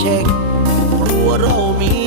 เช็ค ตัวเรามี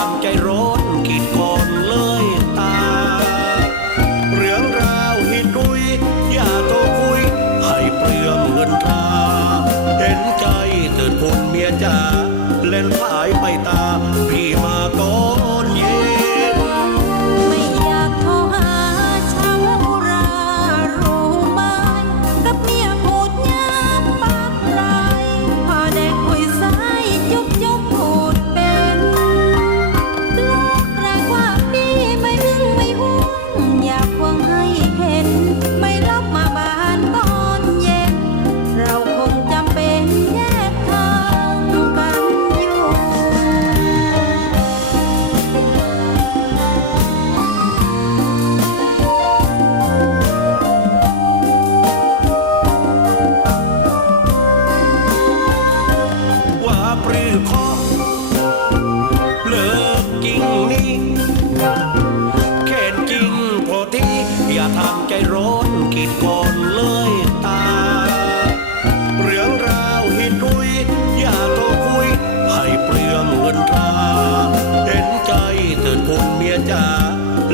ามใจร้อนขีดก่อนเลยตา เรื่องราวหินดุยอย่าโทรคุย ให้เปลืองเงินตาเห็นใจเกิดคนเมียจ้าเล่นพายไปตา พี่มาก่อน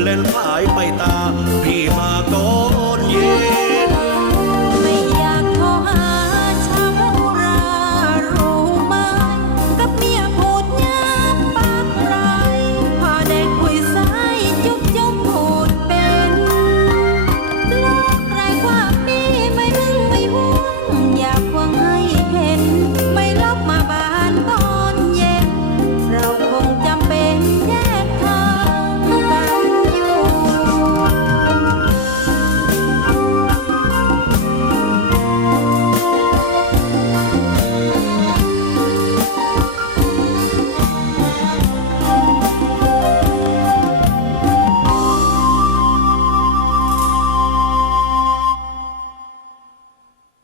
เล่นสายไปตา